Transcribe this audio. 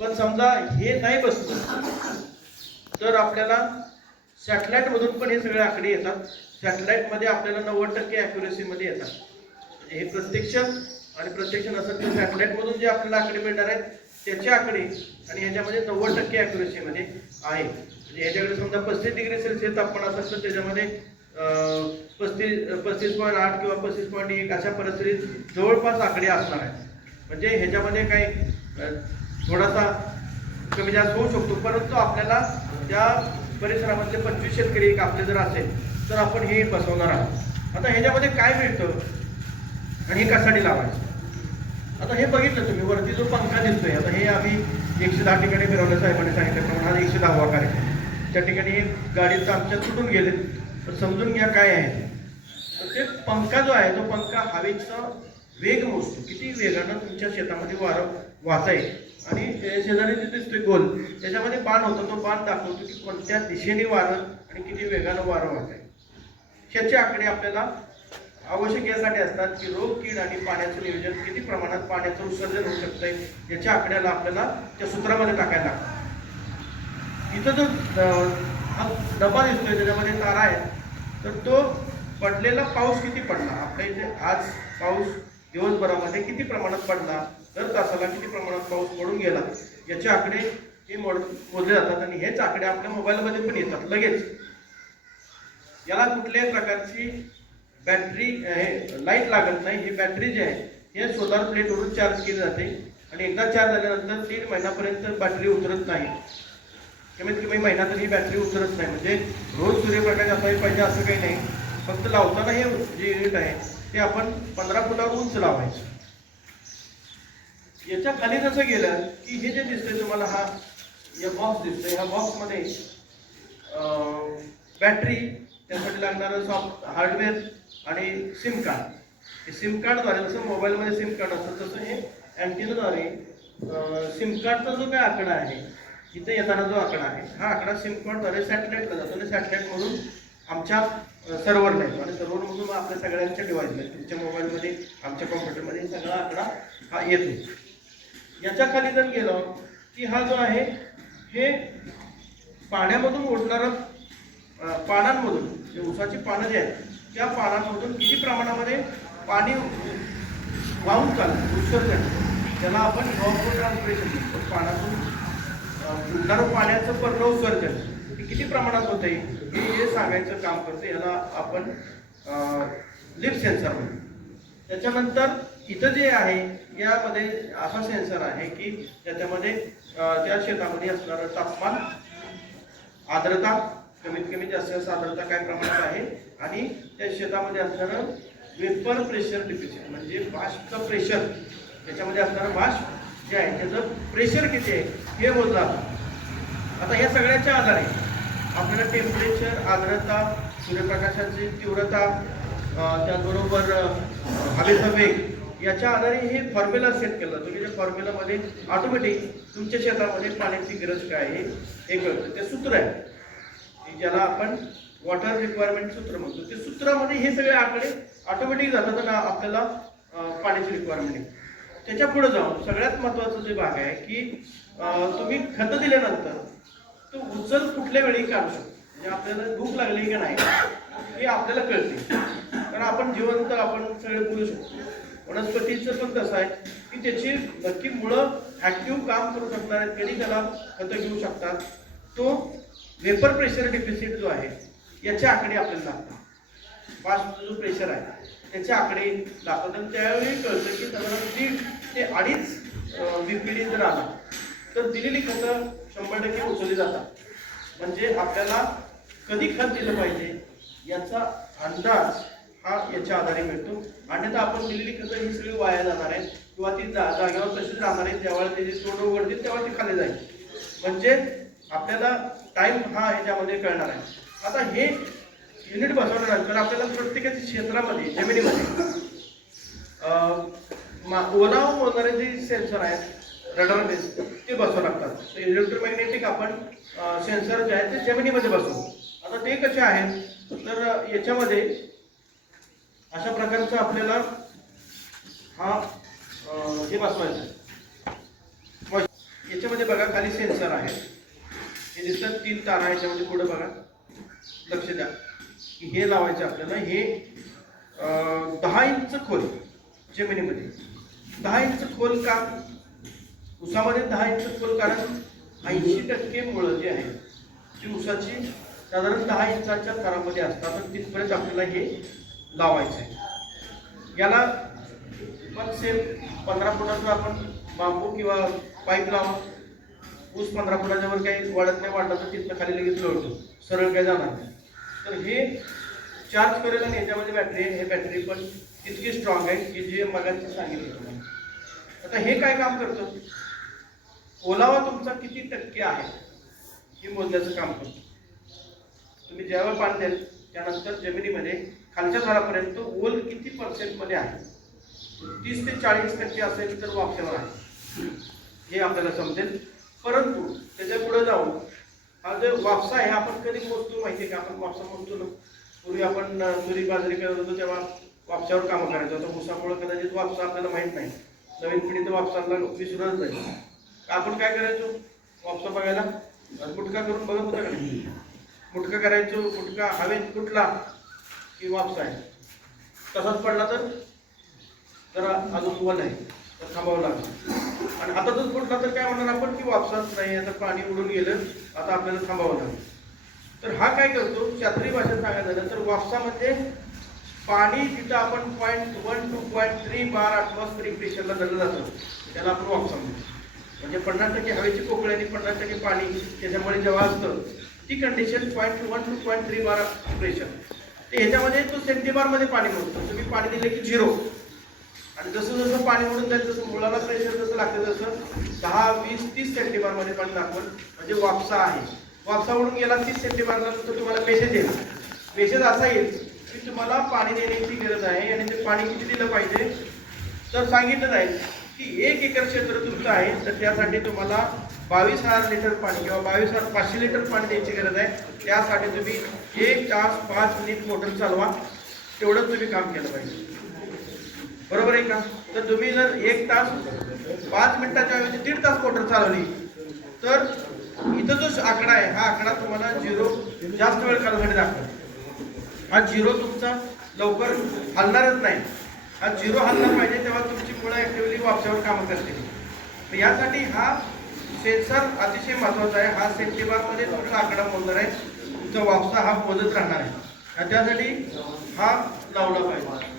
पण समजा हे नाही बसलं तर आपल्याला सॅटेलाइट मधून पण हे सगळे आकडे येतात. सॅटेलाइटमध्ये आपल्याला नव्वद टक्के ॲक्युरेसीमध्ये मध्ये येतात. म्हणजे हे प्रत्यक्ष आणि प्रत्यक्ष नसत तर सॅटेलाइट मधून जे आपल्याला आकडे मिळणार आहेत त्याचे आकडे आणि ह्याच्यामध्ये नव्वद टक्के ॲक्युरेसीमध्ये मध्ये आहे. म्हणजे ह्याच्याकडे समजा पस्तीस डिग्री सेल्सिअस तापमान असेल तर त्याच्यामध्ये पस्तीस पस्तीस पॉईंट आठ किंवा पस्तीस पॉईंट एक अशा परिस्थितीत जवळपास आकडे असणार आहेत. म्हणजे ह्याच्यामध्ये काही थोडासा कमी जास्त होऊ शकतो. परंतु आपल्याला त्या परिसरामधले पंचवीस शेतकरी एक आपले जर असेल तर आपण हे बसवणार आहोत. आता ह्याच्यामध्ये काय मिळतं? आणि हे कशासाठी लावायचं? आता हे बघितलं तुम्ही वरती जो पंखा दिसतोय आता हे आम्ही एकशे दहा ठिकाणी फिरवलं साहेबांनी सांगितलं हा एकशे दहावा कार्यक्रम. त्या ठिकाणी गाडी तर आमच्या तुटून गेले. तर समजून घ्या काय आहे तर ते पंखा जो आहे तो पंखा हवेचा वेग मोजतो किती वेगानं तुमच्या शेतामध्ये वारं वाचायचं आणि ते शेजारी जे दिसतोय गोल त्याच्यामध्ये बाण होता तो बाण दाखवतो की कोणत्या दिशेने वारं आणि किती वेगानं वारं वाटत आहे. ह्याचे आकडे आपल्याला आवश्यक यासाठी असतात की रोग कीड आणि पाण्याचं नियोजन किती प्रमाणात पाण्याचं उत्सर्जन होऊ शकतंय याच्या आकड्याला आपल्याला त्या सूत्रामध्ये टाकायला लागतं. इथं जो हा डबा दिसतोय त्याच्यामध्ये तारा आहे तर तो पडलेला पाऊस किती पडला? आपल्या इथे आज पाऊस दिवसभरामध्ये किती प्रमाणात पडला? दर तासाला किती प्रमाणात पाऊस पडून गेला याचे आकडे हे मोड मोजले जातात आणि हेच आकडे आपल्या मोबाईलमध्ये पण येतात लगेच. याला कुठल्याही प्रकारची बॅटरी हे लाइट लागत नाही ही बॅटरी जी आहे हे सोलार प्लेटवरून चार्ज केली जाते आणि एकदा चार्ज झाल्यानंतर तीन महिन्यापर्यंत बॅटरी उतरत नाही. कमीत कमी महिना तरी ही बॅटरी उतरत नाही म्हणजे रोज सूर्यप्रकाश असाही पाहिजे असं काही नाही. फक्त लावताना हे जे युनिट आहे ते आपण पंधरा फुटावर उंच लावायचं. याच्या खाली जसं गेलं की हे जे दिसतंय तुम्हाला हा या बॉक्स दिसतोय ह्या बॉक्समध्ये बॅटरी त्यासाठी लागणारं सॉफ्ट हार्डवेअर आणि सिम कार्ड हे सिम कार्डद्वारे जसं मोबाईलमध्ये सिम कार्ड असतं तसं हे अँटीनाद्वारे सिम कार्डचा जो काय आकडा आहे इथे येताना जो आकडा आहे हा आकडा सिम कार्डद्वारे सॅटेलाईटला जातो. आणि सॅटेलाईटमधून आमच्या सर्व्हरला येतो आणि सर्व्हरमधून आपल्या सगळ्यांच्या डिवाईसला तुमच्या मोबाईलमध्ये आमच्या कॉम्प्युटरमध्ये सगळा आकडा हा येतो. याच्या खाली जर गेलो की हा जो आहे हे पाण्यामधून ओढणारं पानांमधून जे उसाची पानं जे आहेत त्या पानांमधून किती प्रमाणामध्ये पाणी वाहून चालतं उत्सर्जन ज्याला आपण ट्रान्सप्रेशन म्हणतो. पाण्यातून अं, उडणारं पाण्याचं पर्ण उत्सर्जन हे किती प्रमाणात होतंय हे हे सांगायचं काम करतं याला आपण लिप सेन्सर म्हणतो. त्याच्यानंतर इथं जे आहे यामध्ये असा सेन्सर आहे की त्याच्यामध्ये त्या शेतामध्ये असणारं तापमान आर्द्रता कमीत कमी जास्त जास्त आर्द्रता काय प्रमाणात आहे आणि त्या शेतामध्ये असणारं वेपर प्रेशर डिफिशियंट म्हणजे बाष्पचं प्रेशर त्याच्यामध्ये असणारं बाष्प जे आहे त्याचं प्रेशर किती आहे हे मोजलं आता या सगळ्याच्या आधारे आपल्याला टेम्परेचर आर्द्रता सूर्यप्रकाशाची तीव्रता त्याचबरोबर हवेचा वेग याच्या आधारे हे फॉर्म्युला सेट केलं. तुम्ही की त्या फॉर्म्युलामध्ये ऑटोमॅटिक तुमच्या शेतामध्ये पाण्याची गरज काय आहे हे कळतं. ते सूत्र आहे. ज्याला आपण वॉटर रिक्वायरमेंट सूत्र म्हणतो. ते सूत्रामध्ये हे सगळे आकडे ऑटोमॅटिक जातात आणि आपल्याला पाण्याची रिक्वायरमेंट आहे. त्याच्या पुढे जाऊन सगळ्यात महत्त्वाचा जे भाग आहे की तुम्ही खतं दिल्यानंतर तो उचल कुठल्या वेळी काढू शकतो? म्हणजे आपल्याला भूक लागली का नाही हे आपल्याला कळते. कारण आपण जिवंत आपण सगळे बोलू शकतो. वनस्पतीचं पण तसं आहे की त्याची नक्की मुळं ऍक्टिव्ह काम करू शकणार आहेत कधी त्याला खतं घेऊ शकतात. तो वेपर प्रेशर डिफिसिट जो आहे याचे आकडे आपल्याला लागतात फास्ट जो प्रेशर आहे त्याचे आकडे लागतात आणि त्यावेळी कळतं की साधारण दीड ते अडीच बीपीडी जर आला तर दिलेली खतं शंभर टक्के उचलली जातात. म्हणजे आपल्याला कधी खत दिलं पाहिजे याचा अंदाज हा याच्या आधारे मिळतो. अन्यथा आपण दिलेली खतं ही सगळी वाया जाणार आहेत. किंवा ती जा जागेवर तशीच राहणार आहेत. ज्यावेळेला त्याची तोड उघडतील तेव्हा ती खाली जाईल. म्हणजे आपल्याला टाइम हा याच्यामध्ये कळणार आहे. आता हे युनिट बसवल्यानंतर आपल्याला प्रत्येकाच्या क्षेत्रामध्ये जमिनीमध्ये मा- ओलावा मोजणारे जे सेन्सर आहेत रडार बेस ते बसवू लागतात. इलेक्ट्रोमॅग्नेटिक आपण सेन्सर जे आहेत ते जमिनीमध्ये बसवू. आता ते कसे आहेत? तर याच्यामध्ये अशा प्रकारचं आपल्याला हा हे बसवायचं आहे. याच्यामध्ये बघा खाली सेन्सर आहे. हे दिसतात तीन तारा आहे याच्यामध्ये पुढे बघा. लक्ष द्या. की हे लावायचे आपल्याला हे दहा इंच खोल जमिनीमध्ये. दहा इंच खोल का? उसामध्ये दहा इंच खोल कारण ऐंशी टक्के मुळं जी आहे ती उसाची साधारण दहा इंचाच्या थरामध्ये असतात. तिथपर्यंत आपल्याला हे लावायचे. याला पण सेम पंधरा फुटाचा आपण बांबू किंवा पाईप लावा ऊस पंधरा फुटाच्या वर काही वाढत नाही वाढलं तर तिथनं खाली लगेच लोळतो. सरळ काही जाणार नाही. तर हे चार्ज करेल आणि याच्यामध्ये बॅटरी आहे. हे बॅटरी पण इतकी स्ट्रॉंग आहे की जे मगाची सांगितलं तुम्हाला आता हे काय काम करतं? ओलावा तुमचा किती टक्के आहे? हे मोजण्याचं काम करतो. तुम्ही ज्यावेळेला पाणी द्याल त्यानंतर जमिनीमध्ये खालच्या झाडापर्यंत ओल किती पर्सेंटमध्ये आहे? तीस ते चाळीस टक्के असेल तर वाफेवर आहे. हे आपल्याला समजेल. परंतु त्याच्या पुढे जाऊन हा जो वापसा आहे आपण कधी मोजतो माहिती आहे का? आपण वापसा मोजतो ना. पूर्वी आपण अं, तुरी बाजरी करत होतो तेव्हा वापसावर कामं करायचो. आता ऊसामुळे कदाचित वापसा आपल्याला माहीत नाही. नवीन पिढी तर वापसाला विसरत नाही आपण काय करायचो? वापसा बघायला? मुटका करून बघत होता का नाही करायचो मुटका हवेत कुठला? की वापसा आहे तसाच पडला तर जरा अजून वन आहे तर थांबावं लागेल. आणि आता जर पडला तर काय म्हणणार आपण? की वापसाच नाही आता पाणी उडून गेलं आता आपल्याला थांबावं लागेल. तर हा काय करतो? शास्त्रीय भाषेत सांगायचं झालं तर वापसामध्ये पाणी तिथं आपण point one two point three bar atmospheric प्रेशरला धरलं जातं. त्याला आपण वापसा म्हणतो. म्हणजे पन्नास टक्के हवेची पोकळी आणि पन्नास टक्के पाणी त्याच्यामुळे जेव्हा असतं ती condition point one two point three bar pressure तर ह्याच्यामध्ये तो सेंटीबारमध्ये पाणी मोडतो. तुम्ही पाणी दिले की झिरो. आणि जसं जसं पाणी मोडून जाईल तसं मुलाला प्रेशर जसं लागतं तसं दहा वीस तीस सेंटीबारमध्ये पाणी लागतं. म्हणजे वापसा आहे. वापसा म्हणून गेला तीस सेंटीबारला तर तुम्हाला मेसेज येईल मेसेज असा येईल की तुम्हाला पाणी देण्याची गरज आहे आणि ते पाणी किती दिलं पाहिजे? तर सांगितलं जाईल. की एक एकर क्षेत्र तुमचं आहे तर त्यासाठी तुम्हाला बावीस हजार लिटर पाणी किंवा बावीस हजार पाचशे लिटर पाणी द्यायची गरज आहे. त्यासाठी तुम्ही एक तास पाच मिनिट मोटर चालवा तेवढंच तुम्ही काम केलं पाहिजे. बरोबर आहे का? तर तुम्ही जर एक तास पाच मिनिटाच्या ऐवजी दीड तास मोटर चालवली तर इथं जो आकडा आहे हा आकडा तुम्हाला झिरो जास्त वेळ कालावधी दाखवतो हा झिरो तुमचा लवकर हलणारच नाही. हा झिरो हल्ला पाहिजे तेव्हा तुमची मुळं ऍक्टिव्हली वापसावर कामं करतील. तर यासाठी हा सेन्सर अतिशय महत्त्वाचा आहे. हा सेफ्टीबारमध्ये तुमचा आकडा मोजणार आहे. तुमचा वापसा हा मोजत राहणार आहे. आणि त्यासाठी हा लावला पाहिजे.